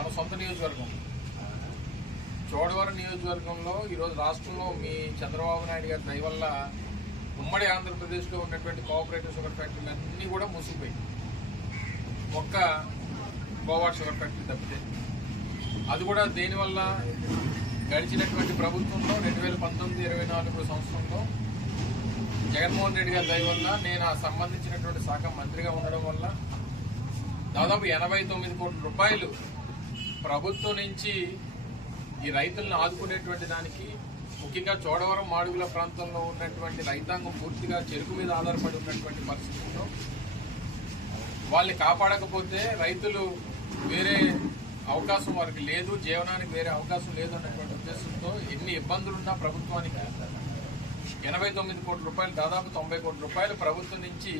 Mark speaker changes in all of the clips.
Speaker 1: మన సొంత నియోజకవర్గం. చోడవరం నియోజకవర్గంలో ఈరోజు రాష్ట్రంలో మీ చంద్రబాబు నాయుడు గారి దయ వల్ల ఉమ్మడి ఆంధ్రప్రదేశ్లో ఉన్నటువంటి కోఆపరేటివ్ షుగర్ ఫ్యాక్టరీలు అన్నీ కూడా మూసిపోయాయి ఒక్క గోవా షుగర్ ఫ్యాక్టరీ తప్పితే. అది కూడా దేనివల్ల గడిచినటువంటి ప్రభుత్వంలో రెండు వేల పంతొమ్మిది ఇరవై నాలుగు సంవత్సరంలో జగన్మోహన్ రెడ్డి గారి దయ వల్ల నేను ఆ సంబంధించినటువంటి శాఖ మంత్రిగా ఉండడం వల్ల దాదాపు ఎనభై తొమ్మిది కోట్ల రూపాయలు ప్రభుత్వం నుంచి ఈ రైతులను ఆదుకునేటువంటి దానికి ముఖ్యంగా చోడవరం మాడుగుల ప్రాంతంలో ఉన్నటువంటి రైతాంగం పూర్తిగా చెరుకు మీద ఆధారపడి ఉన్నటువంటి పరిస్థితుల్లో వాళ్ళని కాపాడకపోతే రైతులు వేరే అవకాశం వారికి లేదు జీవనానికి వేరే అవకాశం లేదు అన్నటువంటి ఉద్దేశంతో ఎన్ని ఇబ్బందులున్నా ప్రభుత్వానికి ఎనభై తొమ్మిది కోట్ల రూపాయలు దాదాపు తొంభై కోట్ల రూపాయలు ప్రభుత్వం నుంచి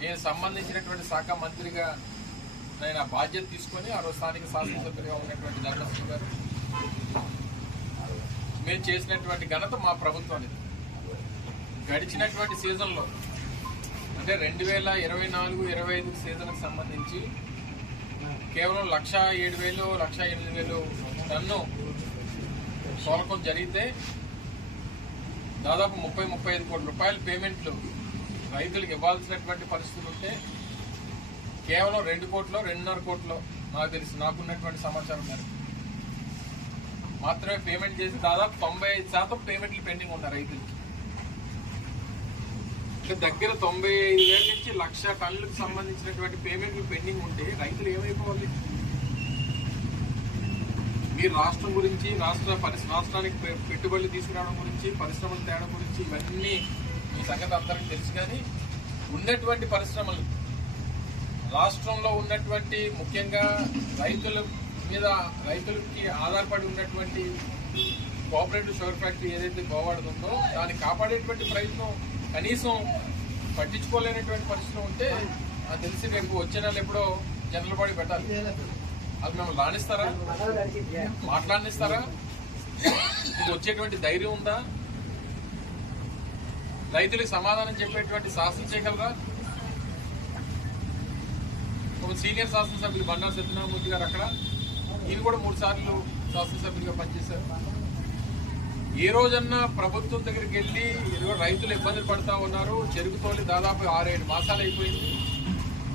Speaker 1: నేను సంబంధించినటువంటి శాఖ మంత్రిగా నేను ఆ బాధ్యత తీసుకొని ఆ రోజు స్థానిక శాసనసభ్యులుగా ఉన్నటువంటి ధర్మశ్రీ గారు మేము చేసినటువంటి ఘనత మా ప్రభుత్వానికి గడిచినటువంటి సీజన్లో అంటే రెండు వేల ఇరవై నాలుగు ఇరవై ఐదు సీజన్కి సంబంధించి కేవలం లక్ష ఏడు వేలు లక్ష ఎనిమిది వేలు టన్ను తోలకం జరిగితే దాదాపు ముప్పై ముప్పై ఐదు కోట్ల రూపాయల పేమెంట్లు రైతులకు ఇవ్వాల్సినటువంటి పరిస్థితులు ఉంటే కేవలం రెండు కోట్లు రెండున్నర కోట్లు నాకు తెలిసి నాకున్నటువంటి సమాచారం మేరకు. మాత్రమే పేమెంట్ చేసి దాదాపు తొంభై ఐదు శాతం పేమెంట్లు పెండింగ్ ఉన్నాయి రైతులకి దగ్గర తొంభై ఐదు వేల నుంచి లక్ష టన్నులకు సంబంధించినటువంటి పేమెంట్లు పెండింగ్ ఉంటే రైతులు ఏమైపోవాలి? మీరు రాష్ట్రం గురించి రాష్ట్ర రాష్ట్రానికి పె- పెట్టుబడులు తీసుకురావడం గురించి పరిశ్రమలు తేవడం గురించి ఇవన్నీ మీ సంగతి అందరికీ తెలుసు కానీ ఉన్నటువంటి పరిశ్రమలు రాష్ట్రంలో ఉన్నటువంటి ముఖ్యంగా రైతుల మీద రైతులకి ఆధారపడి ఉన్నటువంటి కోఆపరేటివ్ షుగర్ ఫ్యాక్టరీ ఏదైతే గోవాడుతుందో దాన్ని కాపాడేటువంటి ప్రయత్నం కనీసం పట్టించుకోలేనటువంటి పరిస్థితి ఉంటే నాకు తెలిసి రేపు వచ్చే నెల ఎప్పుడో జనరల్ బాడీ పెట్టాలి. అది మేము రాణిస్తారా? మాట్లాడిస్తారా మీకు వచ్చేటువంటి ధైర్యం ఉందా? రైతులకు సమాధానం చెప్పేటువంటి శాసనం చేయగలరా? సీనియర్ శాసనసభ్యులు బండారు సత్యనారాయణమూర్తి గారు అక్కడ ఈయన కూడా మూడు సార్లు శాసనసభ్యులుగా పనిచేశారు. ఏ రోజన్నా ప్రభుత్వం దగ్గరికి వెళ్ళి రైతులు ఇబ్బందులు పడతా ఉన్నారు చెరుకు తోలి దాదాపు ఆరేడు మాసాలు అయిపోయింది.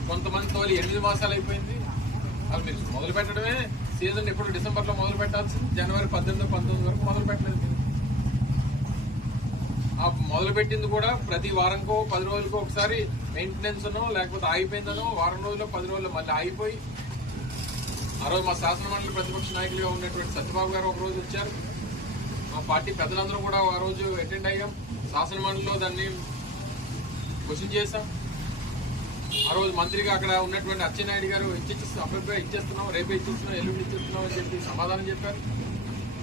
Speaker 1: కొంతమంది తోలి ఎనిమిది మాసాలు అయిపోయింది. అది మీరు మొదలు పెట్టడమే సీజన్ ఇప్పుడు డిసెంబర్లో మొదలు పెట్టాల్సింది జనవరి పద్దెనిమిది పంతొమ్మిది వరకు మొదలు పెట్టలేదు ఆ మొదలు పెట్టింది కూడా ప్రతి వారంకో పది రోజులకో ఒకసారి మెయింటెనెన్స్ అనో లేకపోతే ఆగిపోయిందనో వారం రోజుల్లో పది రోజుల్లో మళ్ళీ ఆగిపోయి ఆ రోజు మా శాసనమండలి ప్రతిపక్ష నాయకులుగా ఉన్నటువంటి సత్యబాబు గారు ఒక రోజు వచ్చారు. మా పార్టీ పెద్దలందరూ కూడా ఆ రోజు అటెండ్ అయ్యాం. శాసనమండలిలో దాన్ని క్వశ్చన్ చేశాం. ఆ రోజు మంత్రిగా అక్కడ ఉన్నటువంటి అచ్చెన్నాయుడు గారు ఇచ్చేసి అభిప్రాయం ఇచ్చేస్తున్నాం రేపే ఇచ్చేస్తున్నాం ఎల్లుండి ఇచ్చేస్తున్నాం అని చెప్పి సమాధానం చెప్పారు.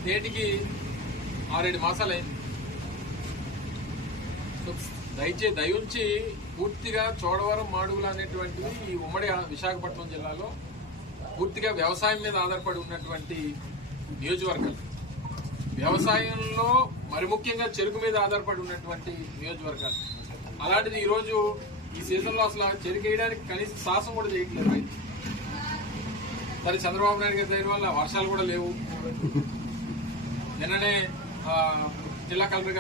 Speaker 1: నేటికి ఆరేడు మాసాలు అయింది దయచేసి దయుంచి పూర్తిగా చోడవరం మాడుగులు అనేటువంటివి ఈ ఉమ్మడి విశాఖపట్నం జిల్లాలో పూర్తిగా వ్యవసాయం మీద ఆధారపడి ఉన్నటువంటి నియోజకవర్గాలు వ్యవసాయంలో మరి ముఖ్యంగా చెరుకు మీద ఆధారపడి ఉన్నటువంటి నియోజకవర్గాలు అలాంటిది ఈరోజు ఈ సీజన్లో అసలు చెరుకు వేయడానికి కనీసం సాహసం కూడా చేయట్లేదు రైతు. సరే చంద్రబాబు నాయుడు గారి దగ్గర వల్ల వర్షాలు కూడా లేవు. నిన్ననే జిల్లా కలెక్టర్